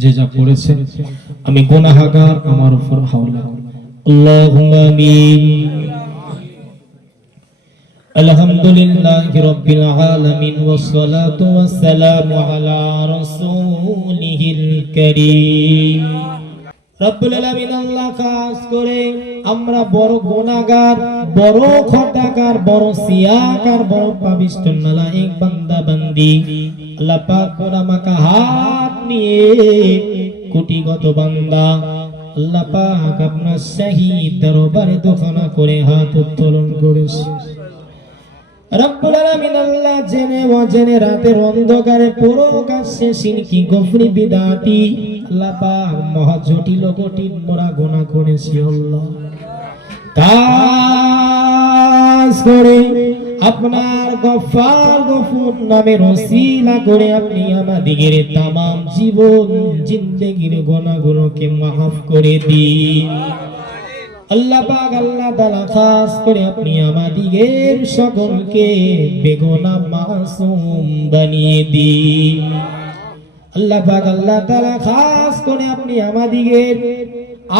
যে যা করেছে আমি গুনাহগার, আমার উপর হাওলা। আল্লাহুম্মা আমিন। আলহামদুলিল্লাহি রাব্বিল আলামিন ওয়াস সালাতু ওয়াস সালামু আলা রাসূলিহিল কারীম। রব্বুল আলামিন আল্লাহ খাস করে আমরা বড় গুনাহগার, বড় খতাকার, বড় সিয়াকার, বড় পাপিষ্ঠ নালায়েক বান্দা বান্দি। আল্লাহ পাক আমাকে হাত নিয়ে কোটিগত বান্দা আল্লাহ পাক আপনার শহীদ দরবারে দোখানা করে হাত উত্তোলন করেছে। রব্বুল আলামিন আল্লাহ জেনে অজেনে রাতের অন্ধকারে পুরো কাছে শিরকি কুফরি বিদআতি আল্লাহ পাক মহা জটিল কঠিন মোরা গুনাহ করেছি আল্লাহ। কাজ করে আপনার গফফার গফুর নামের ওসিলা করে আপনি আমাদের तमाम জীবন জিন্দেগির গুনাহগুলোকে মাফ করে দিন আল্লাহ পাক। আল্লাহ তাআলা খাস করে আপনি আমাদের সকলকে বেগুনাহ মাসুম বানিয়ে দিন আল্লাহ পাক। আল্লাহ তাআলা খাস করে আপনি আমাদের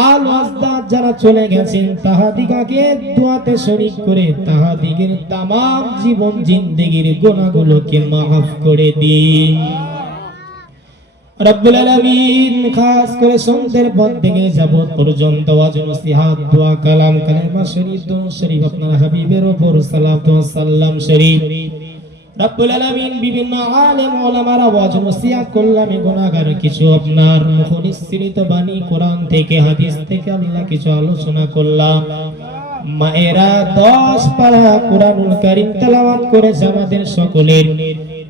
আল ওয়াজদাদ যারা চলে গেছেন তাহাদিগকে দোয়াতে শরীক করে তাহাদিগের तमाम জীবন জিন্দেগির গুনাহগুলোকে মাফ করে দিন রব্বুল আলামিন। খাস করে সন্ধ্যের পর থেকে যাবত পর্যন্ত ওয়াজ নসিহত দোয়া কালাম কালেমা শরীফ দরুদ শরীফ আপনার হাবিবের উপর সালাতু ওয়াস সালাম শরীফ রব্বুল আলামিন বিভিন্ন আলেম ওলামারা ওয়াজ নসিহত করলাম। গুনাহগার কিছু আপনার মুখনিসৃত বাণী কোরআন থেকে হাদিস থেকে আল্লাহ কিছু আলোচনা করলাম। মায়েরা 10 পারা কোরআনুল কারীম তেলাওয়াত করেছে। আমাদের সকলের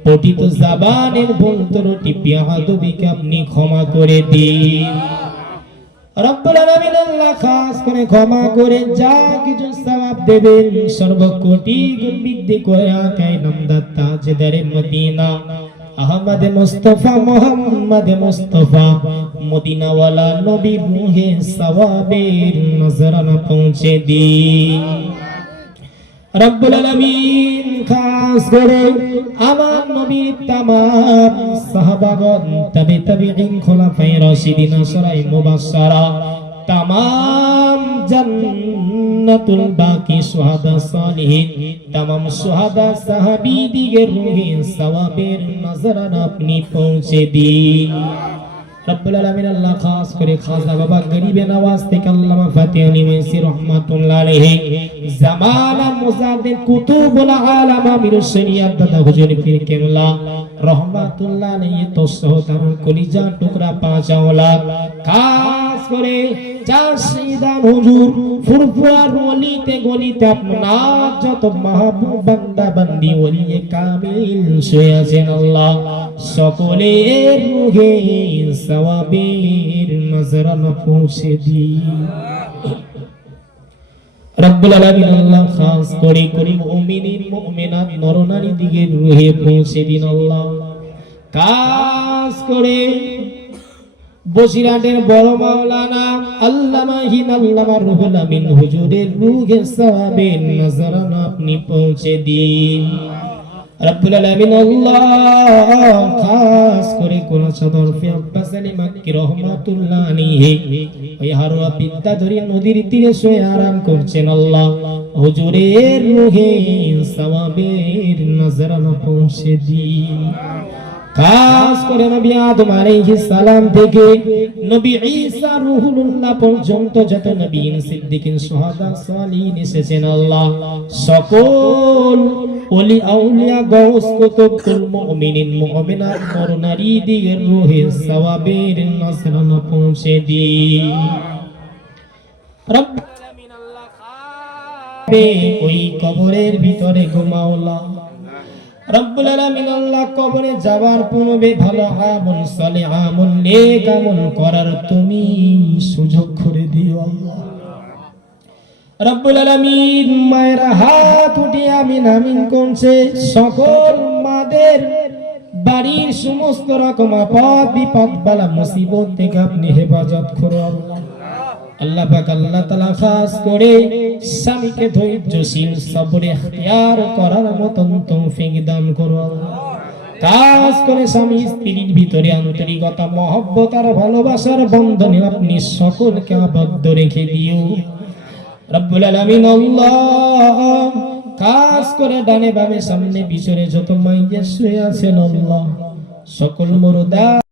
পতিত জাবানের ভুল ত্রুটি বেয়াদবিকে আপনি ক্ষমা করে দিন রব্বুল আলামিন। আল্লাহ খাস করে ক্ষমা করে যা কিছু সওয়াব দেবেন সর্বকোটি গুণ বৃদ্ধি করে আকাই নামদার তাজদারে মদিনা আহমদ মুস্তাফা মুহাম্মদ মুস্তাফা মদিনাওয়ালা নবী রূহে সওয়াবের নজরানা পৌঁছে দিন রব্বুল আলামিন। খাস করে আমার নবীর तमाम সাহাবাগণ তাবিঈন খোলাফায়ে রাশিদিন আশরায়ে মুবাশশারা तमाम জান্নাতুল বাকি সুহাদা সালিহিন तमाम সুহাদা সাহাবীদের রূহে সওয়াবের নজরানা আপনি পৌঁছে দিন রব্বুল আলামিন। আল্লাহ খাস করে খাজা বাবা গরিবে নওয়াজ থেকে আল্লামা ফাতিহা নিমেসি রাহমাতুল্লাহ আলাইহি জামানা মুজাদ্দিদ কুতুবুল আলাম আমির শরিয়ত দাদা হুজুর পীর কেবলা রাহমাতুল্লাহ আলাইহি তোসহ তার কলিজা টুকরা পাঁচাওয়ালা খাস করে চার শহীদান হুজুর ফুরফুরার ওলিতে গলিতে আপনার যত মাহবুব বান্দা বান্দি ওলিয়ে কামিল শুয়ে আছেন আল্লাহ সকলের রূহে সওয়াবের নজরানা পৌঁছে দিন রব্বুল আলামিন। আল্লাহ খাস করে মুমিনিন মুমিনাত নরনারী দিগের রূহে পৌঁছে দিন আল্লাহ। খাস করে বসিরহাটের বড় মাওলানা আল্লামা আল্লামা রুহুল আমিন হুজুরের রূহে সওয়াবের নজরানা আপনি পৌঁছে দিন রব্বুল আলামিন। আল্লাহ খাস করে কোন সদরফি আব্বাস আলী মাক্কি রাহমাতুল্লাহ আলাইহি ওই হারোয়া বিদ্যাধরী নদীর তীরে শুয়ে আরাম করছেন আল্লাহ হুজুরের রূহে সওয়াবের নজরানা পৌঁছে দিন খাস করে নবী আদম আলাইহিস সালাম থেকে নবী ঈসা রূহুল্লাহ পর্যন্ত যত নবীন সিদ্দিকিন সুহাদা সালিহিন এসেছেন আল্লাহ সকল ওলি আউলিয়া গাউস কুতুবুল মুমিনিন মুমিনাত নরনারী দিগের রূহে সওয়াবের নজরানা পৌঁছে দিন রব্বুল আলামিন। আল্লাহ খাস ওই কবরের ভিতরে ঘুমাওলা রব্বুল আলামিন। আল্লাহ কবরে যাওয়ার পূর্বে ভালো আমল সালেহ আমল নেক আমল করার তুমি সুযোগ করে দিও আল্লাহ রব্বুল আলামিন। মায়ের হাত উঠে আমিন আমিন করছে সকল মাদের বাড়ির সমস্ত রকম আপদ বিপদ বালা মুসিবত থেকে আপনি হেফাজত করো আল্লাহ আল্লাহ পাক। আল্লাহ তাআলা খাস করে স্বামীকে ধৈর্যশীল সবরে ইখতিয়ার করার মতন তৌফিক দান করো আল্লাহ কাজ করে স্বামী স্ত্রীর ভিতরে আন্তরিকতা মহব্বত আর ভালোবাসার বন্ধনে আপনি সকলকে আবদ্ধ রেখে দিও রব্বুল আলামিন। আল্লাহ কাজ করে ডানে বামে সামনে পিছনে যত মাইয়া শুয়ে আছেন আল্লাহ সকল মুর্দা